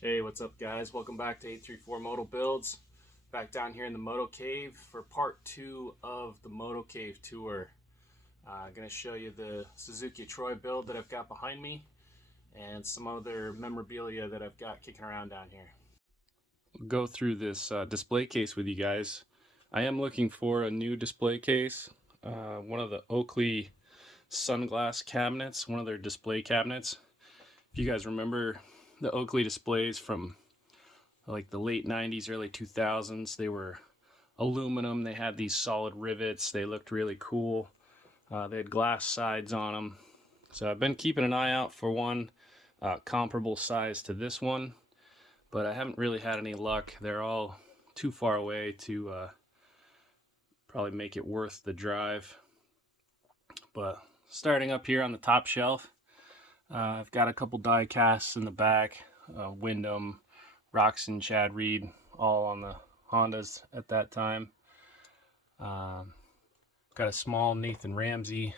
Hey, what's up guys? Welcome back to 834 Moto Builds. Back down here in the Moto Cave for part 2 of the Moto Cave tour. I'm going to show you the Suzuki of Troy build that I've got behind me and some other memorabilia that I've got kicking around down here. We'll go through this display case with you guys. I am looking for a new display case. One of the Oakley sunglass cabinets, one of their display cabinets. If you guys remember the Oakley displays from like the late 90s, early 2000s, they were aluminum. They had these solid rivets. They looked really cool. They had glass sides on them. So I've been keeping an eye out for one comparable size to this one, but I haven't really had any luck. They're all too far away to probably make it worth the drive. But starting up here on the top shelf, I've got a couple die casts in the back, Wyndham, Roxon, Chad Reed, all on the Hondas at that time. Got a small Nathan Ramsey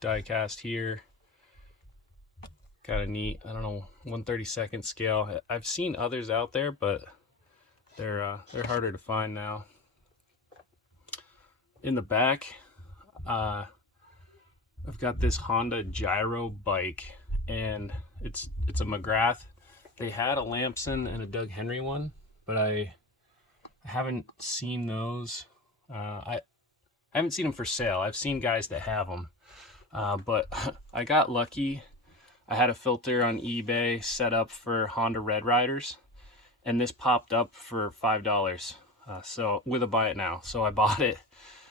die cast here. Got a neat, I don't know, 1/32 scale. I've seen others out there, but they're harder to find now. In the back, I've got this Honda Gyro bike, and it's a McGrath. They had a Lamson and a Doug Henry one, but I haven't seen those. I haven't seen them for sale. I've seen guys that have them, but I got lucky. I had a filter on eBay set up for Honda Red Riders, and this popped up for $5. So with a buy it now, so I bought it,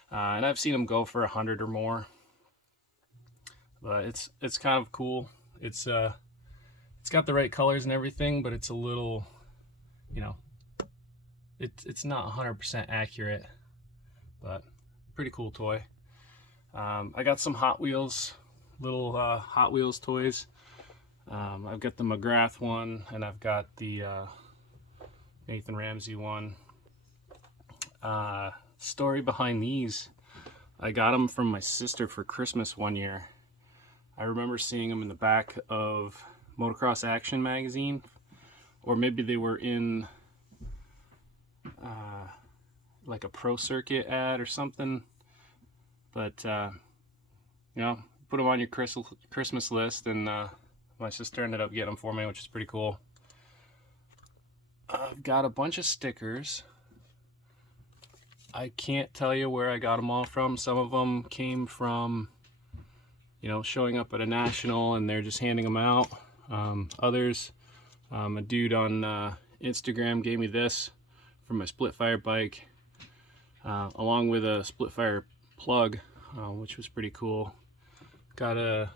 and I've seen them go for $100 or more. But it's kind of cool. It's got the right colors and everything, but it's a little, it's not 100% accurate, but pretty cool toy. I got some Hot Wheels, little Hot Wheels toys. I've got the McGrath one, and I've got the Nathan Ramsey one. Story behind these, I got them from my sister for Christmas one year. I remember seeing them in the back of Motocross Action magazine, or maybe they were in like a Pro Circuit ad or something. But put them on your Christmas list, and my sister ended up getting them for me, which is pretty cool. I've got a bunch of stickers. I can't tell you where I got them all from. Some of them came from showing up at a national and they're just handing them out. Others, a dude on Instagram gave me this for my split fire bike, along with a split fire plug, which was pretty cool. Got a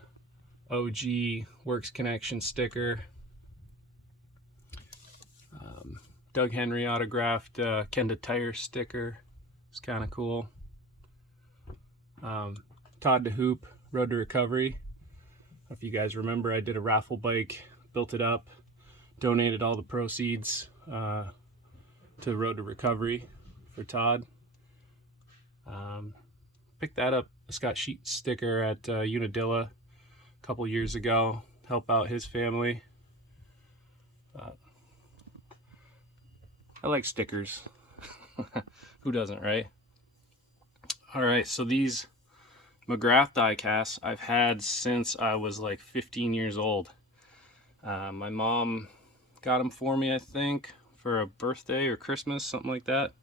OG Works Connection sticker. Doug Henry autographed Kenda Tire sticker. It's kind of cool. Todd DeHoop Road to Recovery. If you guys remember, I did a raffle bike, built it up, donated all the proceeds to Road to Recovery for Todd. Picked that up, a Scott Sheet sticker at Unadilla a couple years ago, help out his family. I like stickers. Who doesn't, right? Alright, so these McGrath die casts I've had since I was like 15 years old. My mom got them for me, I think, for a birthday or Christmas, something like that.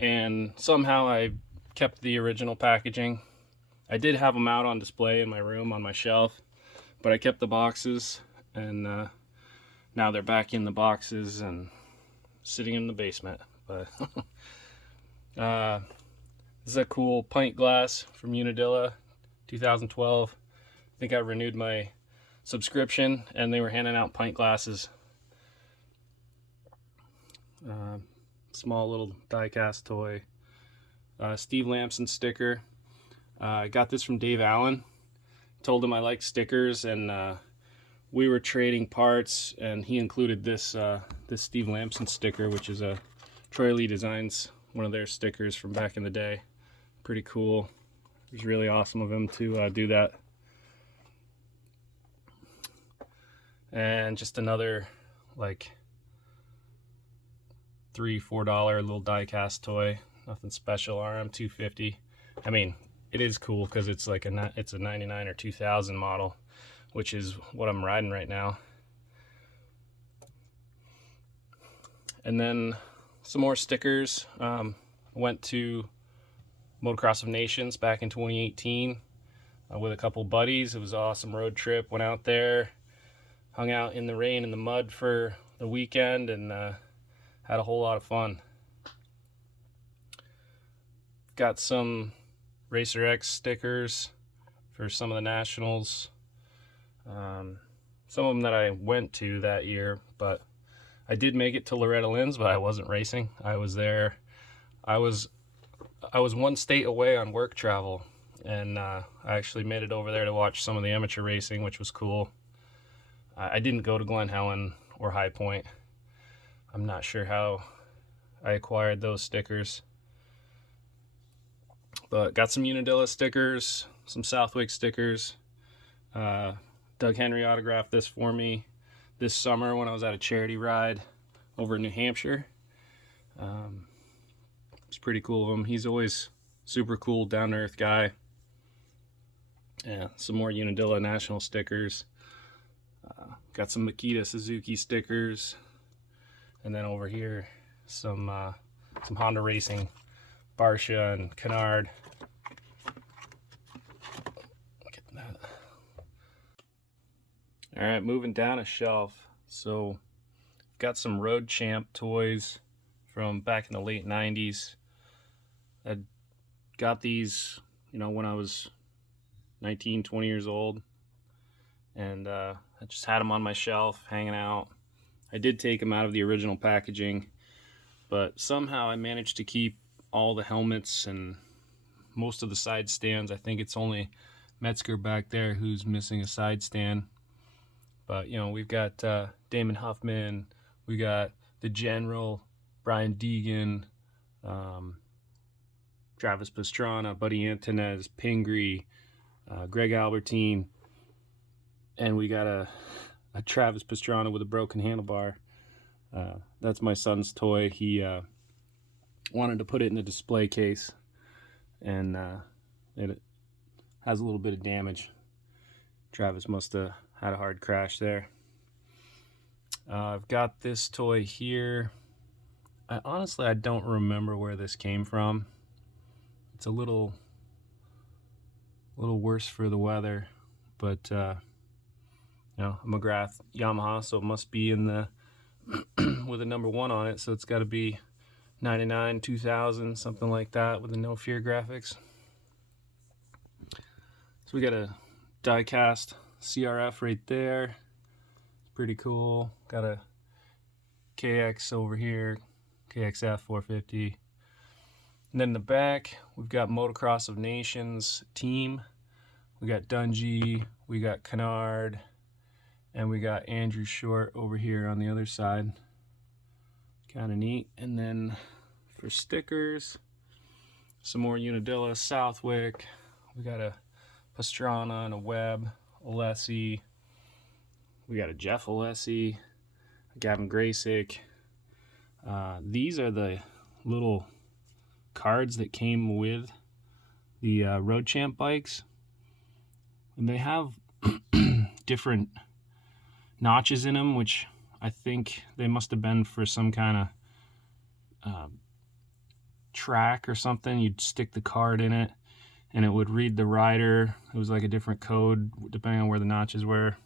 And somehow I kept the original packaging. I did have them out on display in my room on my shelf, but I kept the boxes, and now they're back in the boxes and sitting in the basement. But this is a cool pint glass from Unadilla, 2012. I think I renewed my subscription, and they were handing out pint glasses. Small little die-cast toy. Steve Lamson sticker. I got this from Dave Allen. Told him I like stickers, and we were trading parts, and he included this Steve Lamson sticker, which is a Troy Lee Designs, one of their stickers from back in the day. Pretty cool. It was really awesome of him to do that. and just another like $3-4 little die cast toy. Nothing special. RM250. I mean, it is cool because it's like it's a 99 or 2000 model, which is what I'm riding right now. And then some more stickers. Went to Motocross of Nations back in 2018 with a couple buddies. It was an awesome road trip. Went out there, hung out in the rain and the mud for the weekend, and had a whole lot of fun. Got some Racer X stickers for some of the nationals. Some of them that I went to that year, but I did make it to Loretta Lynn's, but I wasn't racing. I was there. I was one state away on work travel, and I actually made it over there to watch some of the amateur racing, which was cool. I didn't go to Glen Helen or High Point. I'm not sure how I acquired those stickers, but got some Unadilla stickers, some Southwick stickers. Doug Henry autographed this for me this summer when I was at a charity ride over in New Hampshire. It's pretty cool of him. He's always super cool, down-to-earth guy. Yeah, some more Unadilla national stickers. Got some Makita Suzuki stickers. And then over here, some Honda Racing, Barsha and Canard. Look at that. All right, moving down a shelf. So, got some Road Champ toys from back in the late 90s. I got these, when I was 19, 20 years old. And I just had them on my shelf, hanging out. I did take them out of the original packaging, but somehow I managed to keep all the helmets and most of the side stands. I think it's only Metzger back there who's missing a side stand. But, we've got Damon Huffman, we got the General, Brian Deegan, Travis Pastrana, Buddy Antunez, Pingree, Greg Albertine, and we got a Travis Pastrana with a broken handlebar. That's my son's toy. He wanted to put it in the display case, and it has a little bit of damage. Travis must have had a hard crash there. I've got this toy here. Honestly, I don't remember where this came from. It's a little worse for the weather, but McGrath Yamaha, so it must be in the with a number 1 on it, so it's got to be 99, 2000, something like that, with the No Fear graphics. So we got a die-cast CRF right there. It's pretty cool. Got a KX over here, KXF 450. And then in the back, we've got Motocross of Nations team. We got Dungey, we got Canard, and we got Andrew Short over here on the other side. Kind of neat. And then for stickers, some more Unadilla, Southwick. We got a Pastrana and a Webb, Alessi. We got a Jeff Alessi, Gavin Graysick. These are the little cards that came with the Road Champ bikes. And they have different notches in them, which I think they must have been for some kind of track or something. You'd stick the card in it and it would read the rider. It was like a different code depending on where the notches were.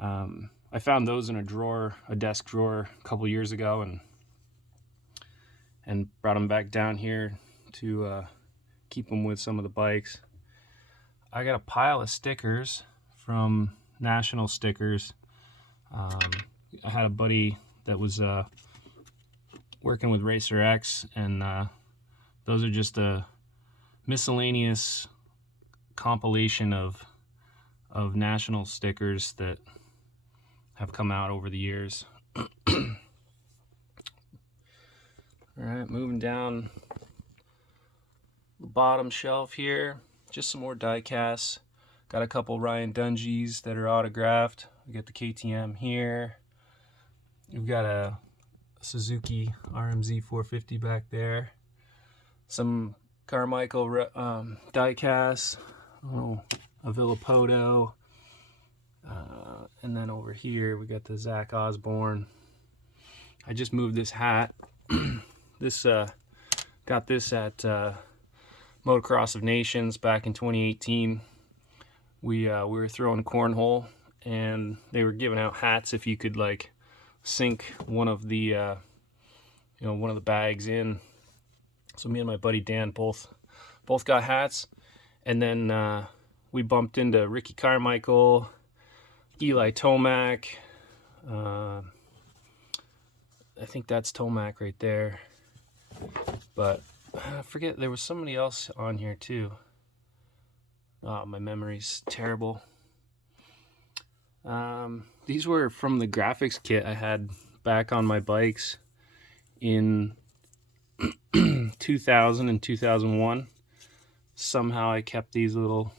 I found those in a desk drawer a couple years ago, and brought them back down here to keep them with some of the bikes. I got a pile of stickers from National Stickers. I had a buddy that was working with Racer X, and those are just a miscellaneous compilation of National stickers that have come out over the years. Alright, moving down the bottom shelf here, just some more die casts. Got a couple Ryan Dungeys that are autographed. We got the KTM here. We've got a Suzuki RMZ 450 back there. Some Carmichael die-cast. Oh, a Villapoto. And then over here we got the Zach Osborne. I just moved this hat. Got this at Motocross of Nations back in 2018. We were throwing cornhole, and they were giving out hats if you could like sink one of the one of the bags in. So me and my buddy Dan both got hats, and then we bumped into Ricky Carmichael, Eli Tomac. I think that's Tomac right there, but I forget, there was somebody else on here too. Oh, my memory's terrible. These were from the graphics kit I had back on my bikes in 2000 and 2001. Somehow I kept these little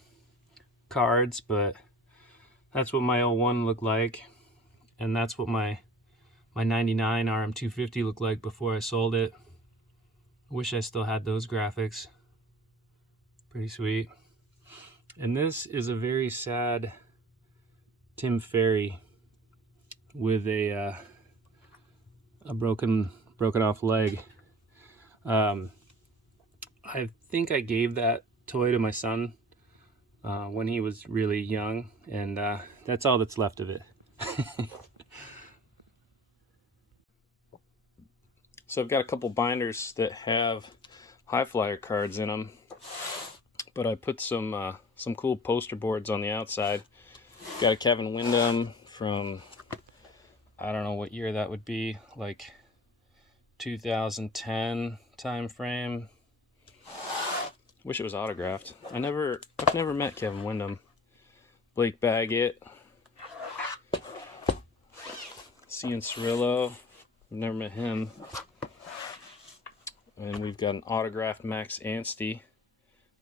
cards, but that's what my 01 looked like, and that's what my 99 RM250 looked like before I sold it. Wish I still had those graphics. Pretty sweet. And this is a very sad Tim Ferry with a broken off leg. I think I gave that toy to my son when he was really young, and that's all that's left of it. So I've got a couple binders that have high flyer cards in them, but I put some cool poster boards on the outside. Got a Kevin Windham from, I don't know what year that would be, like 2010 time frame. Wish it was autographed. I've never met Kevin Windham. Blake Baggett, Cian Cirillo. I've never met him. And we've got an autographed Max Anstey.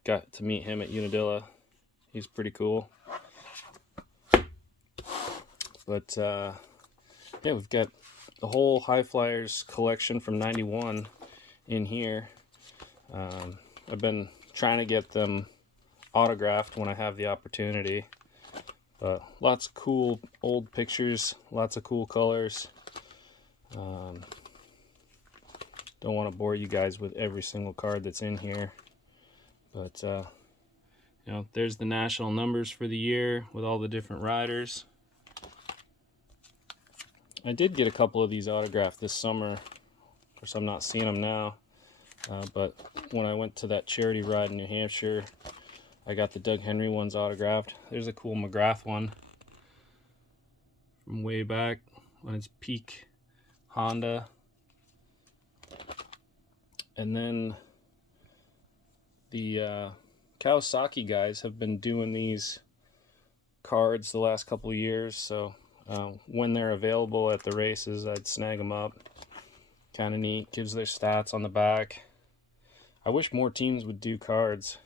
Got to meet him at Unadilla. He's pretty cool. But yeah, we've got the whole High Flyers collection from '91 in here. I've been trying to get them autographed when I have the opportunity. But lots of cool old pictures, lots of cool colors. Don't want to bore you guys with every single card that's in here, but there's the national numbers for the year with all the different riders. I did get a couple of these autographed this summer. Of course, I'm not seeing them now, but when I went to that charity ride in New Hampshire, I got the Doug Henry ones autographed. There's a cool McGrath one from way back when it's peak Honda. And then the Kawasaki guys have been doing these cards the last couple of years, so when they're available at the races, I'd snag them up. Kind of neat, gives their stats on the back. I wish more teams would do cards.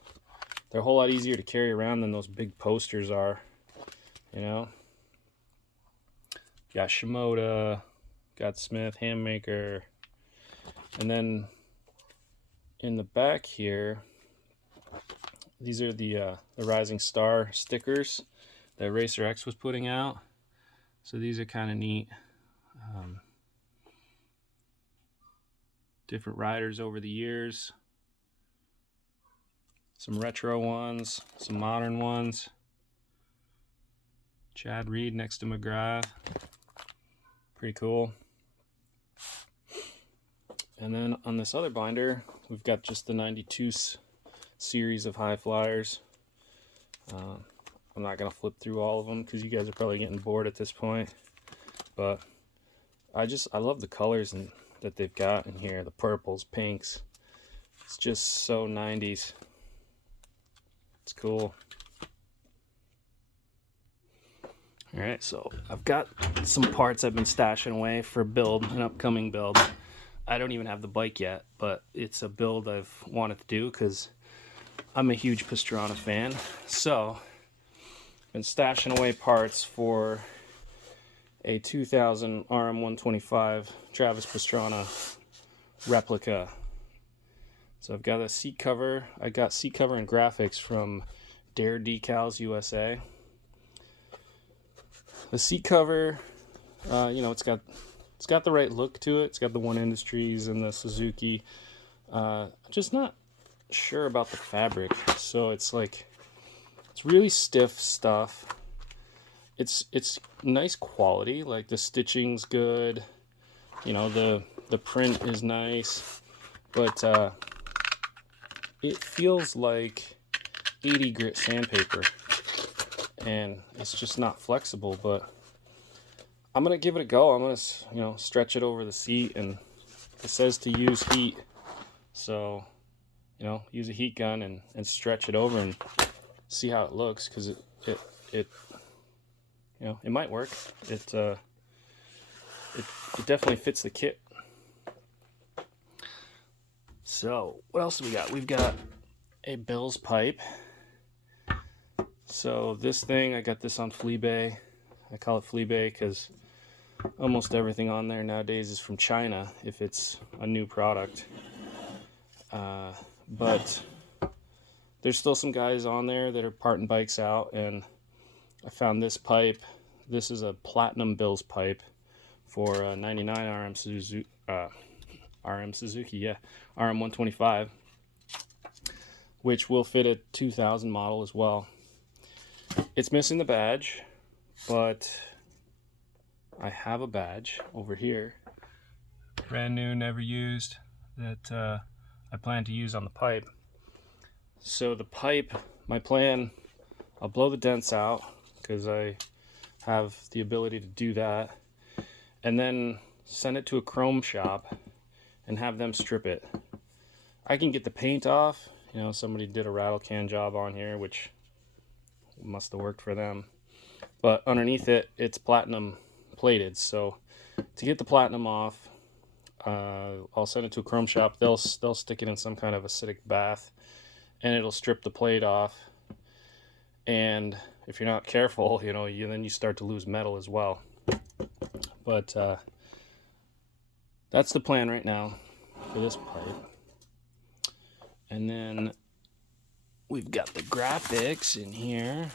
They're a whole lot easier to carry around than those big posters are, you know. Got Shimoda, got Smith, Handmaker, and then in the back here, these are the Rising Star stickers that Racer X was putting out. So these are kind of neat. Different riders over the years. Some retro ones, some modern ones. Chad Reed next to McGrath. Pretty cool. And then on this other binder, we've got just the 92 series of High Flyers. I'm not going to flip through all of them because you guys are probably getting bored at this point. But I love the colors that they've got in here. The purples, pinks. It's just so 90s. It's cool. Alright, so I've got some parts I've been stashing away for an upcoming build. I don't even have the bike yet, but it's a build I've wanted to do because I'm a huge Pastrana fan. So, I've been stashing away parts for a 2000 RM125 Travis Pastrana replica. So I've got a seat cover. I got seat cover and graphics from Dare Decals USA. The seat cover, you know, it's got the right look to it. It's got the One Industries and the Suzuki. Just not sure about the fabric. So it's like, it's really stiff stuff. It's nice quality. Like the stitching's good. You know, the print is nice, but it feels like 80 grit sandpaper, and it's just not flexible. But I'm gonna give it a go. I'm gonna, you know, stretch it over the seat, and it says to use heat, so, you know, use a heat gun and stretch it over and see how it looks, because it you know, it might work. It definitely fits the kit. So what else do we got? We've got a Bill's pipe. So this thing, I got this on Fleabay. I call it Fleabay because almost everything on there nowadays is from China if it's a new product. But there's still some guys on there that are parting bikes out, and I found this pipe. This is a platinum Bill's pipe for 99 RM Suzuki, yeah, RM125, which will fit a 2000 model as well. It's missing the badge, but I have a badge over here, brand new, never used, that I plan to use on the pipe. So the pipe, my plan, I'll blow the dents out because I have the ability to do that, and then send it to a chrome shop and have them strip it. I can get the paint off. You know, somebody did a rattle can job on here, which must have worked for them. But underneath it, it's platinum plated. So to get the platinum off, I'll send it to a chrome shop. They'll stick it in some kind of acidic bath, and it'll strip the plate off. And if you're not careful, you know, then you start to lose metal as well. But that's the plan right now for this pipe. And then we've got the graphics in here.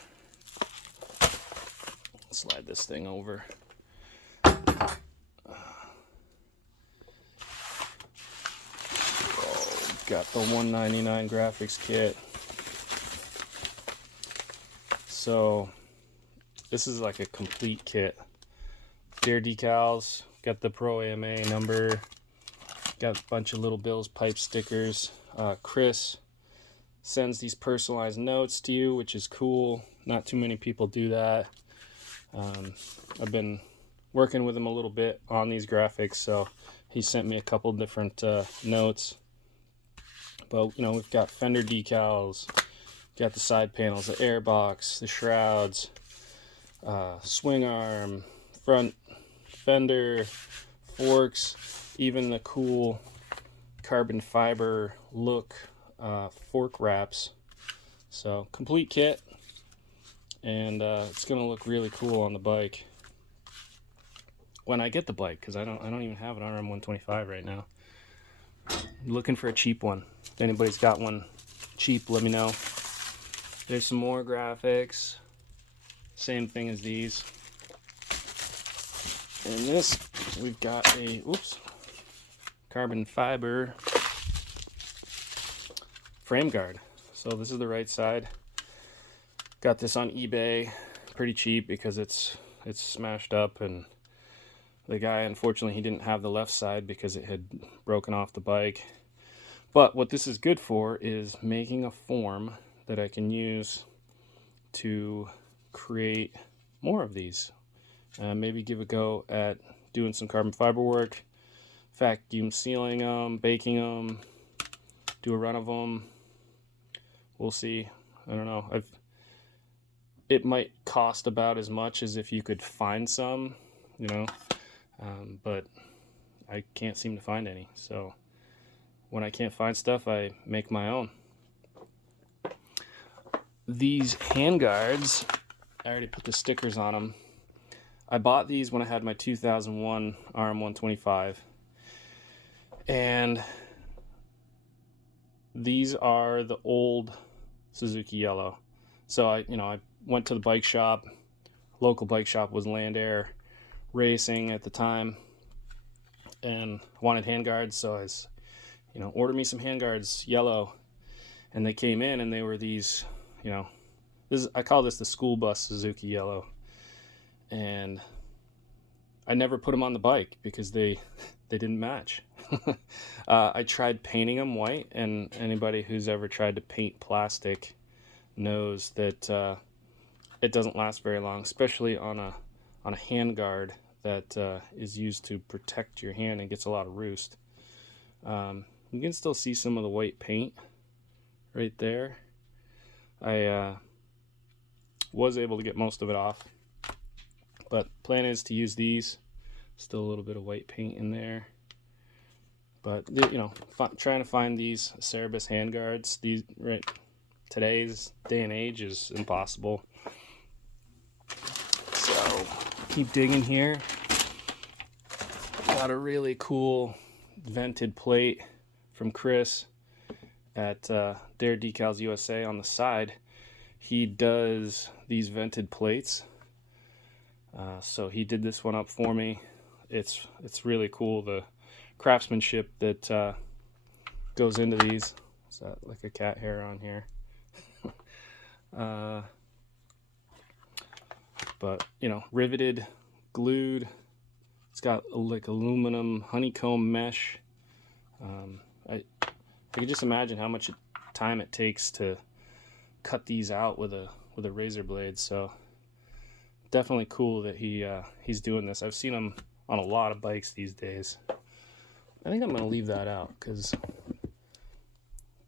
Slide this thing over. Got the $199 graphics kit. So this is like a complete kit. Dare decals, got the Pro AMA number, got a bunch of little Bill's pipe stickers. Chris sends these personalized notes to you, which is cool. Not too many people do that. I've been working with him a little bit on these graphics, so he sent me a couple different notes. But, you know, we've got fender decals, got the side panels, the airbox, the shrouds, swing arm, front fender, forks, even the cool carbon fiber look fork wraps. So complete kit, and it's gonna look really cool on the bike when I get the bike, because I don't even have an RM125 right now. I'm looking for a cheap one. If anybody's got one cheap, let me know. There's some more graphics, same thing as these. And this, we've got a carbon fiber frame guard. So this is the right side. Got this on eBay, pretty cheap because it's smashed up, and the guy, unfortunately, he didn't have the left side because it had broken off the bike. But what this is good for is making a form that I can use to create more of these. Maybe give a go at doing some carbon fiber work, vacuum sealing them, baking them, do a run of them. We'll see. I don't know. It might cost about as much as if you could find some, you know, but I can't seem to find any. So when I can't find stuff, I make my own. These hand guards, I already put the stickers on them. I bought these when I had my 2001 RM125, and these are the old Suzuki Yellow. So I went to the bike shop. Local bike shop was Land Air Racing at the time, and wanted handguards, so I was, ordered me some handguards, yellow, and they came in and they were these, I call this the school bus Suzuki Yellow, and I never put them on the bike because they didn't match. I tried painting them white, and anybody who's ever tried to paint plastic knows that it doesn't last very long, especially on a handguard that is used to protect your hand and gets a lot of roost. You can still see some of the white paint right there. I was able to get most of it off, but plan is to use these. Still a little bit of white paint in there, but trying to find these Cerebus handguards, these right today's day and age, is impossible. So keep digging here. Got a really cool vented plate from Chris at Dare Decals USA on the side. He does these vented plates, so he did this one up for me. It's really cool, the craftsmanship that goes into these. Is that like a cat hair on here? But riveted, glued. It's got like aluminum honeycomb mesh. I can just imagine how much time it takes to cut these out with a razor blade. So definitely cool that he's doing this. I've seen him on a lot of bikes these days. I think I'm gonna leave that out because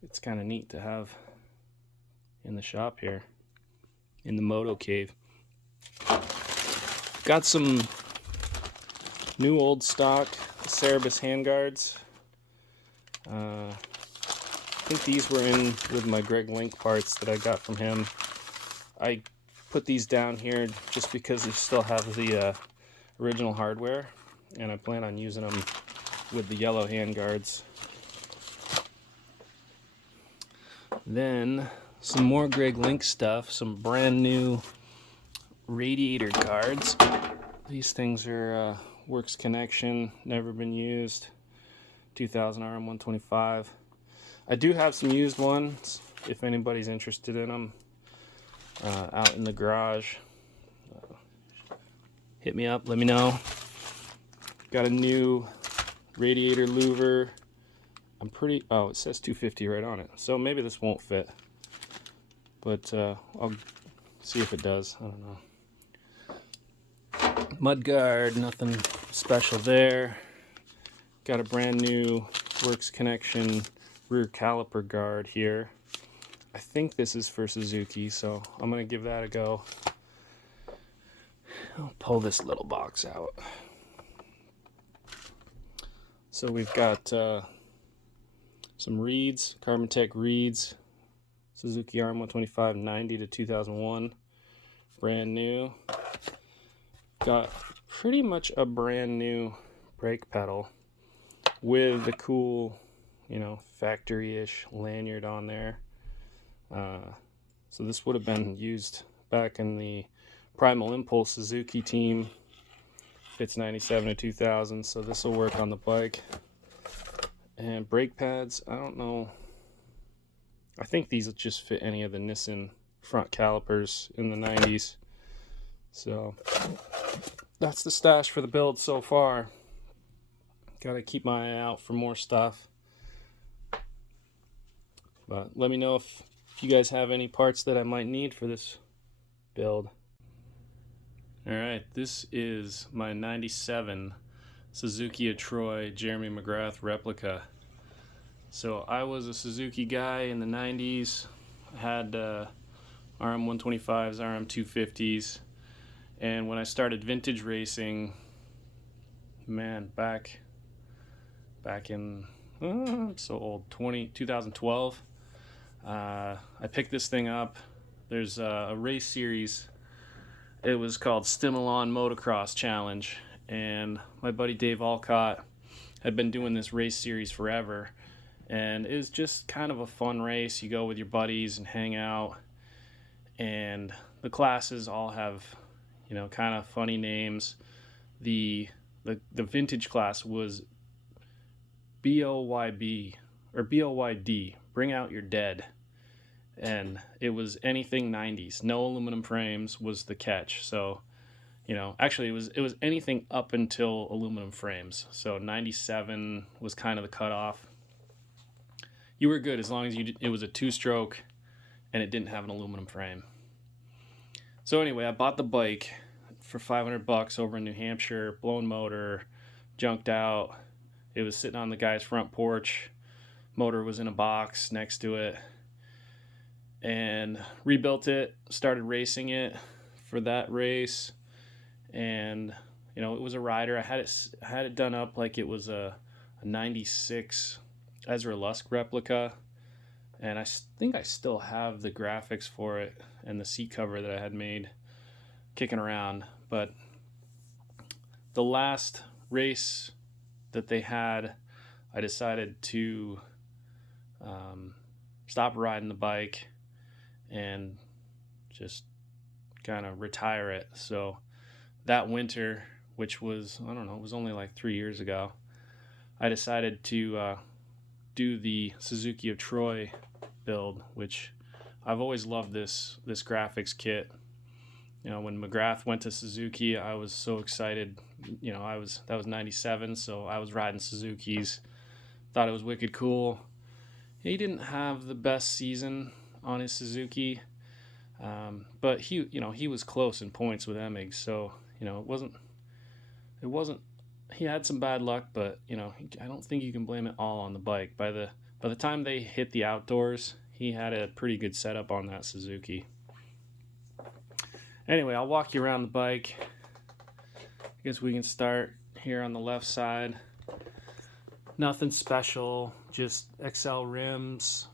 it's kind of neat to have in the shop here in the Moto Cave. Got some new old stock Cerebus handguards. I think these were in with my Greg Link parts that I got from him. I put these down here just because they still have the original hardware, and I plan on using them with the yellow handguards. Then some more Greg Link stuff, some brand new radiator guards. These things are Works Connection, never been used, 2000 RM125. I do have some used ones if anybody's interested in them, out in the garage. Hit me up, let me know. Got a new radiator louver. Oh, it says 250 right on it, so maybe this won't fit, but I'll see if it does. I don't know. Mudguard, nothing special there. Got a brand new Works Connection rear caliper guard here. I think this is for Suzuki, so I'm gonna give that a go. I'll pull this little box out. So we've got some reeds, Carbon Tech reeds, Suzuki RM125 90 to 2001, brand new. Got pretty much a brand new brake pedal with the cool, factory-ish lanyard on there. So this would have been used back in the Primal Impulse Suzuki team. Fits 97 to 2000, so this will work on the bike. And brake pads, I don't know. I think these will just fit any of the Nissan front calipers in the 90s. So that's the stash for the build so far. Gotta keep my eye out for more stuff. But let me know if you guys have any parts that I might need for this build. Alright, this is my 97 Suzuki of Troy Jeremy McGrath replica. So I was a Suzuki guy in the 90s. I had RM125s, RM250s. And when I started vintage racing, man, back in, I'm so old, 2012, I picked this thing up. There's a race series It was called Stimulon Motocross Challenge, and my buddy Dave Alcott had been doing this race series forever, and it was just kind of a fun race. You go with your buddies and hang out, and the classes all have, kind of funny names. The vintage class was BOYB or BOYD, Bring Out Your Dead. And it was anything 90s. No aluminum frames was the catch. So, actually it was anything up until aluminum frames. So 97 was kind of the cutoff. You were good as long as it was a 2-stroke and it didn't have an aluminum frame. So anyway, I bought the bike for $500 over in New Hampshire, blown motor, junked out. It was sitting on the guy's front porch. Motor was in a box next to it. And rebuilt it, started racing it for that race, and it was a rider. I had it done up like it was a 96 Ezra Lusk replica, and I think I still have the graphics for it and the seat cover that I had made kicking around. But the last race that they had, I decided to stop riding the bike and just kind of retire it. So that winter, which was, I don't know, it was only like 3 years ago, I decided to do the Suzuki of Troy build, which I've always loved this graphics kit. When McGrath went to Suzuki, I was so excited. That was 97, so I was riding Suzukis. Thought it was wicked cool. He didn't have the best season on his Suzuki, but he was close in points with Emig, so it wasn't he had some bad luck, but I don't think you can blame it all on the bike. By the time they hit the outdoors, he had a pretty good setup on that Suzuki. Anyway, I'll walk you around the bike. I guess we can start here on the left side. Nothing special, just XL rims,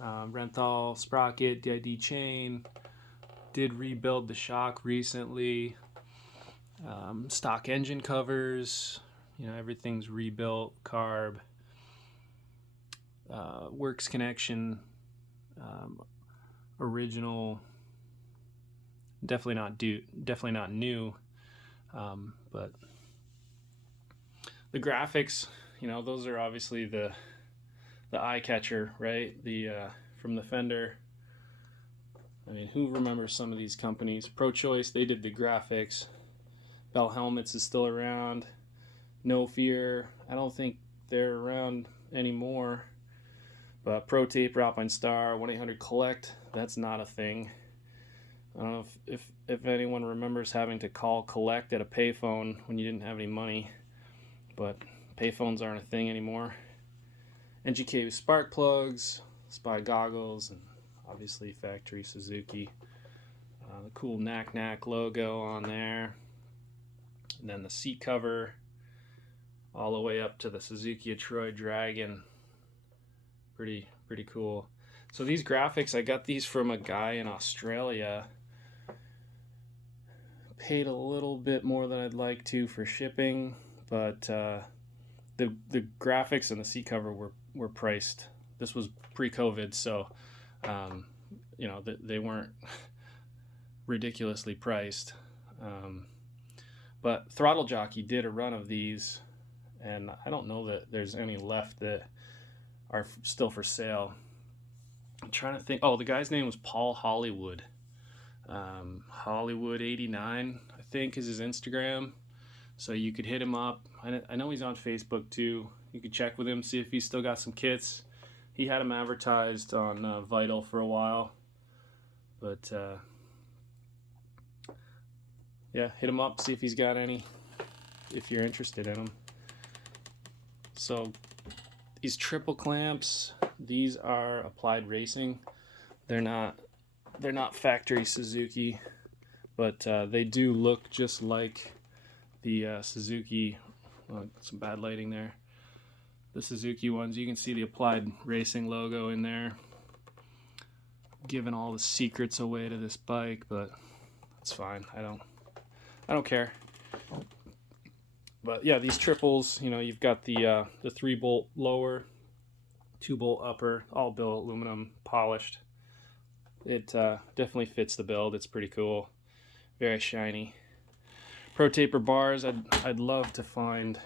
Renthal sprocket, DID chain. Did rebuild the shock recently. Stock engine covers. Everything's rebuilt. Carb. Works connection. Original. Definitely not new. But the graphics, those are obviously the eye catcher, right? From the Fender. I mean, who remembers some of these companies? Pro Choice, they did the graphics. Bell Helmets is still around. No Fear, I don't think they're around anymore. But Pro Tape, Alpine Star, 1-800-COLLECT, that's not a thing. I don't know if anyone remembers having to call collect at a payphone when you didn't have any money, but payphones aren't a thing anymore. NGK spark plugs, Spy goggles, and obviously factory Suzuki. The cool Knack logo on there. And then the seat cover all the way up to the Suzuki of Troy Dragon. Pretty cool. So these graphics, I got these from a guy in Australia. Paid a little bit more than I'd like to for shipping, but the graphics and the seat cover were priced. This was pre-COVID, so they weren't ridiculously priced. But Throttle Jockey did a run of these, and I don't know that there's any left that are still for sale. I'm trying to think. Oh, the guy's name was Paul Hollywood. Hollywood 89, I think, is his Instagram. So you could hit him up. I know he's on Facebook too. You could check with him, see if he's still got some kits. He had them advertised on Vital for a while. But yeah, hit him up, see if he's got any, if you're interested in them. So these triple clamps, these are Applied Racing. They're not factory Suzuki, but they do look just like the Suzuki. Some bad lighting there. The Suzuki ones, you can see the Applied Racing logo in there, giving all the secrets away to this bike, but It's fine. I don't care. But yeah, these triples, you know, you've got the 3-bolt lower, 2-bolt upper, all billet aluminum, polished. It definitely fits the build. It's pretty cool, very shiny. Pro taper bars. I'd love to find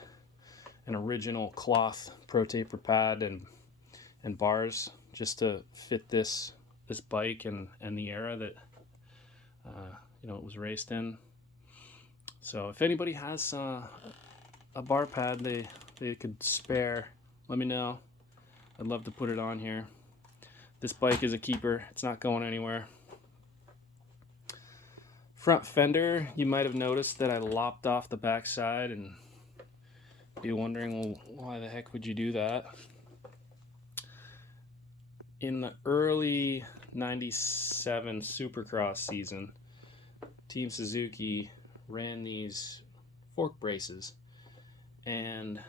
an original cloth pro taper pad and bars just to fit this bike and the era that you know, it was raced in. So if anybody has a bar pad they could spare, let me know. I'd love to put it on here. This bike is a keeper. It's not going anywhere. Front fender, you might have noticed that I lopped off the back side, and be wondering, well, why the heck would you do that? In the early 97 Supercross season, Team Suzuki ran these fork braces, and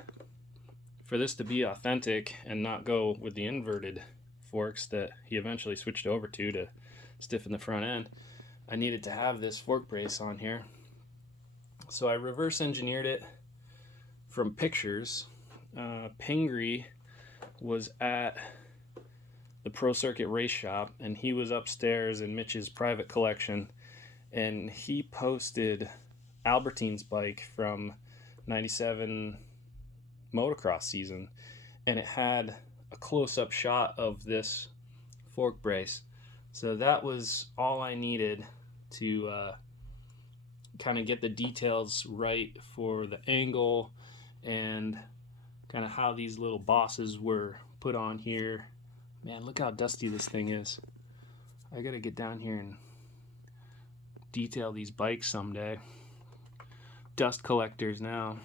for this to be authentic and not go with the inverted forks that he eventually switched over to stiffen the front end, I needed to have this fork brace on here. So I reverse engineered it from pictures. Pingree was at the Pro Circuit race shop, and he was upstairs in Mitch's private collection, and he posted Albertine's bike from 97 motocross season, and it had a close-up shot of this fork brace. So that was all I needed to kind of get the details right for the angle and kind of how these little bosses were put on here. Man, look how dusty this thing is. I gotta get down here and detail these bikes someday. Dust collectors now.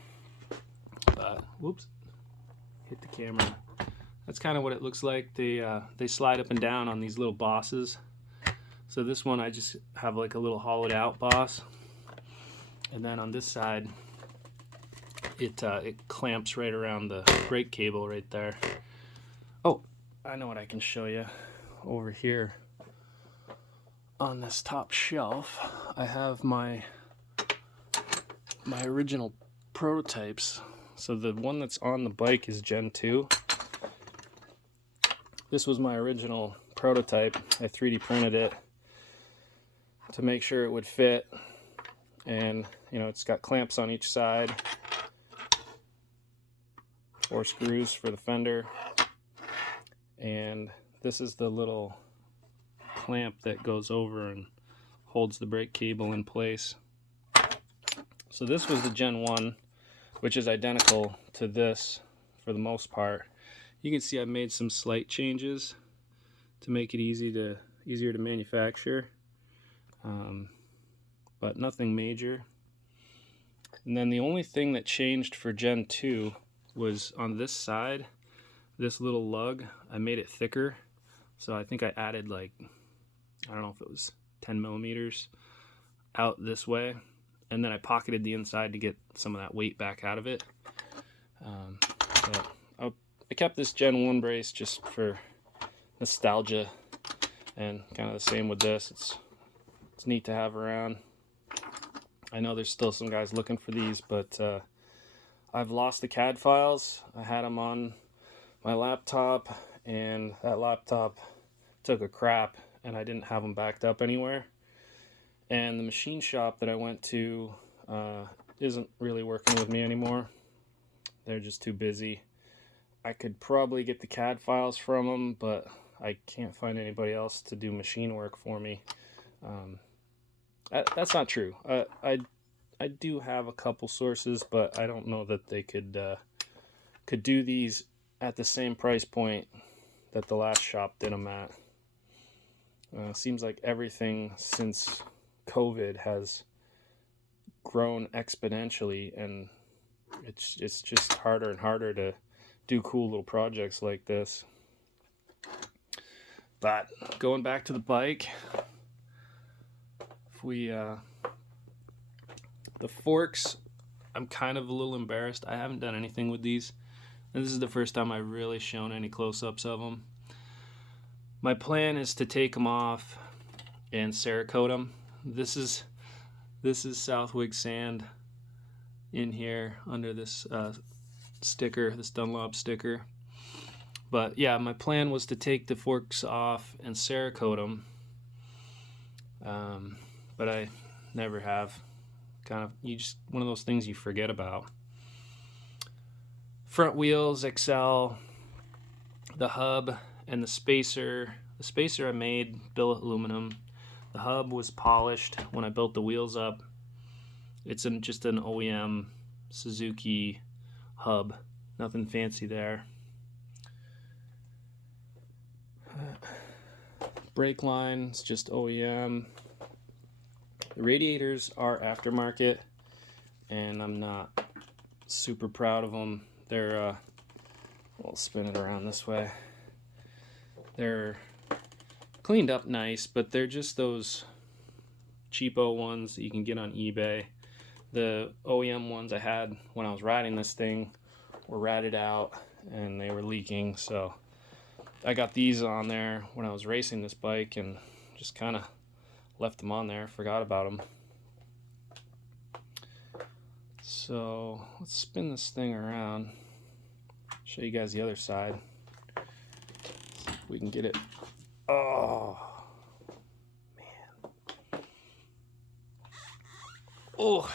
Whoops, hit the camera. That's kind of what it looks like. They slide up and down on these little bosses. So this one I just have like a little hollowed out boss, and then on this side it clamps right around the brake cable right there. Oh, I know what I can show you. Over here on this top shelf I have my original prototypes. So the one that's on the bike is Gen 2. This was my original prototype. I 3D printed it to make sure it would fit, and you know, it's got clamps on each side, 4 screws for the fender, and this is the little clamp that goes over and holds the brake cable in place. So this was the Gen 1, which is identical to this for the most part. You can see I made some slight changes to make it easier to manufacture, but nothing major. And then the only thing that changed for Gen 2 was on this side, this little lug, I made it thicker. So I think I added like, I don't know if it was 10 millimeters out this way, and then I pocketed the inside to get some of that weight back out of it. I kept this Gen 1 brace just for nostalgia, and kind of the same with this. It's neat to have around. I know there's still some guys looking for these, but I've lost the CAD files. I had them on my laptop, and that laptop took a crap, and I didn't have them backed up anywhere. And the machine shop that I went to isn't really working with me anymore. They're just too busy. I could probably get the CAD files from them, but I can't find anybody else to do machine work for me. That's not true. I do have a couple sources, but I don't know that they could do these at the same price point that the last shop did them at. Seems like everything since COVID has grown exponentially, and it's just harder and harder to do cool little projects like this. But going back to the bike, if we the forks, I'm kind of a little embarrassed. I haven't done anything with these, and this is the first time I've really shown any close-ups of them. My plan is to take them off and Cerakote them. This is This is Southwick sand in here under this sticker, this Dunlop sticker. But yeah, my plan was to take the forks off and Cerakote them, but I never have. Kind of, one of those things you forget about. Front wheels XL, the hub and the spacer. The spacer I made billet aluminum. The hub was polished when I built the wheels up. It's just an OEM Suzuki hub, nothing fancy there. Brake lines, just OEM. The radiators are aftermarket, and I'm not super proud of them. They're, we'll spin it around this way. They're cleaned up nice, but they're just those cheapo ones that you can get on eBay. The OEM ones I had when I was riding this thing were ratted out and they were leaking, so I got these on there when I was racing this bike and just kind of left them on there, forgot about them. So let's spin this thing around, show you guys the other side. See if we can get it. Oh man. Oh,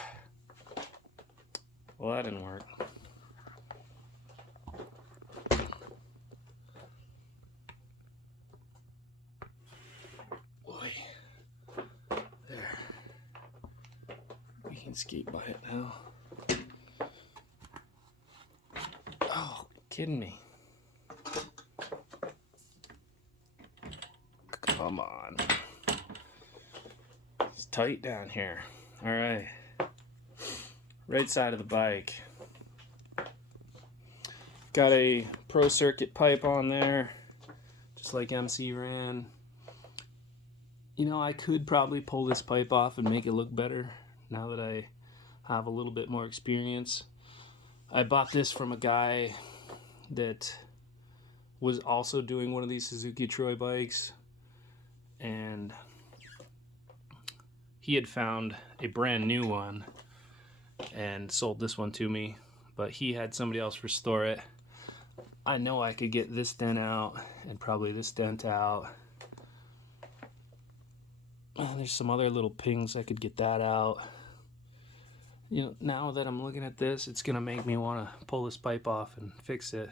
well, that didn't work. Boy, there. We can skate by it now. Oh, kidding me. Come on. It's tight down here. All right. Right side of the bike. Got a Pro Circuit pipe on there, just like MC ran. You know, I could probably pull this pipe off and make it look better now that I have a little bit more experience. I bought this from a guy that was also doing one of these Suzuki Troy bikes, and he had found a brand new one and sold this one to me, but he had somebody else restore it. I know I could get this dent out and probably this dent out. There's some other little pings, I could get that out. You know, now that I'm looking at this, it's gonna make me want to pull this pipe off and fix it.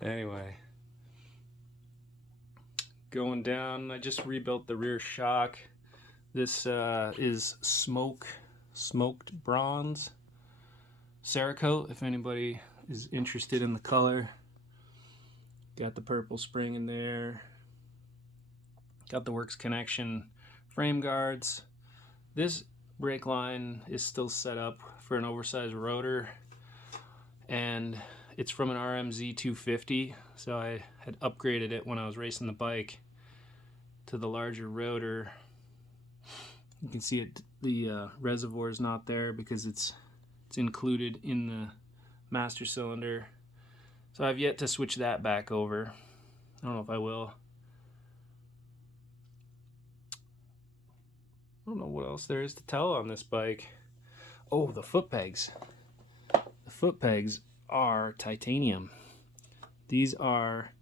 Anyway, going down, I just rebuilt the rear shock. This is smoked bronze Cerakote, if anybody is interested in the color. Got the purple spring in there. Got the Works Connection frame guards. This brake line is still set up for an oversized rotor, and it's from an RMZ 250, so I had upgraded it when I was racing the bike to the larger rotor. You can see it, the reservoir is not there because it's included in the master cylinder. So I've yet to switch that back over. I don't know if I will. I don't know what else there is to tell on this bike. Oh, the foot pegs. The foot pegs are titanium. These are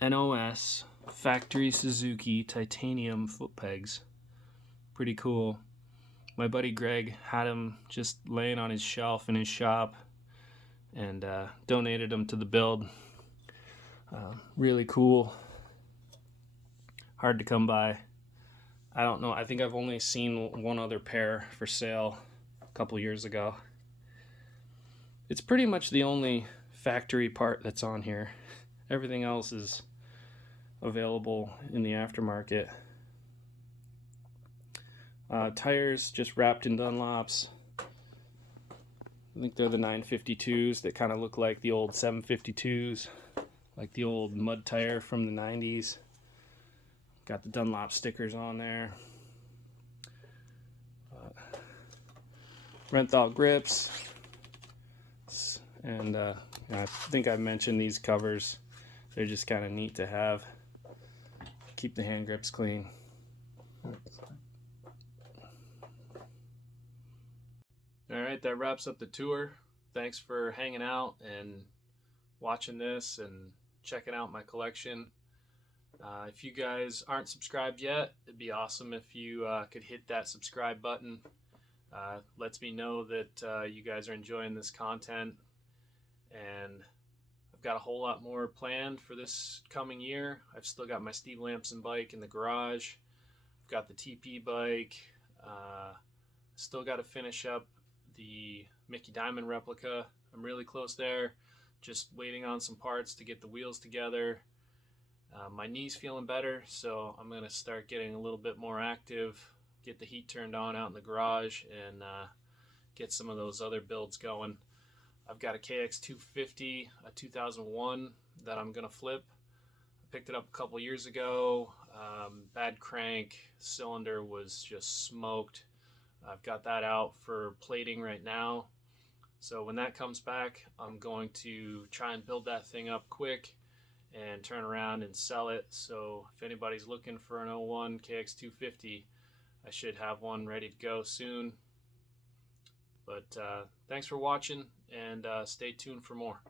NOS factory Suzuki titanium foot pegs. Pretty cool. My buddy Greg had them just laying on his shelf in his shop and donated them to the build. Really cool. Hard to come by. I don't know, I think I've only seen one other pair for sale a couple years ago. It's pretty much the only factory part that's on here. Everything else is available in the aftermarket. Tires just wrapped in Dunlops. I think they're the 952s that kind of look like the old 752s, like the old mud tire from the 90s. Got the Dunlop stickers on there. Renthal grips. And I think I mentioned these covers. They're just kind of neat to have. Keep the hand grips clean. All right, that wraps up the tour. Thanks for hanging out and watching this and checking out my collection. If you guys aren't subscribed yet, it'd be awesome if you could hit that subscribe button. Lets me know that you guys are enjoying this content, and I've got a whole lot more planned for this coming year. I've still got my Steve Lampson bike in the garage. I've got the TP bike. Still got to finish up the Mickey Diamond replica. I'm really close there. Just waiting on some parts to get the wheels together. My knee's feeling better, so I'm going to start getting a little bit more active, get the heat turned on out in the garage, and get some of those other builds going. I've got a KX250, a 2001 that I'm going to flip. I picked it up a couple years ago. Bad crank, cylinder was just smoked. I've got that out for plating right now. So when that comes back, I'm going to try and build that thing up quick and turn around and sell it. So if anybody's looking for an 01 KX250, I should have one ready to go soon. But thanks for watching, and stay tuned for more.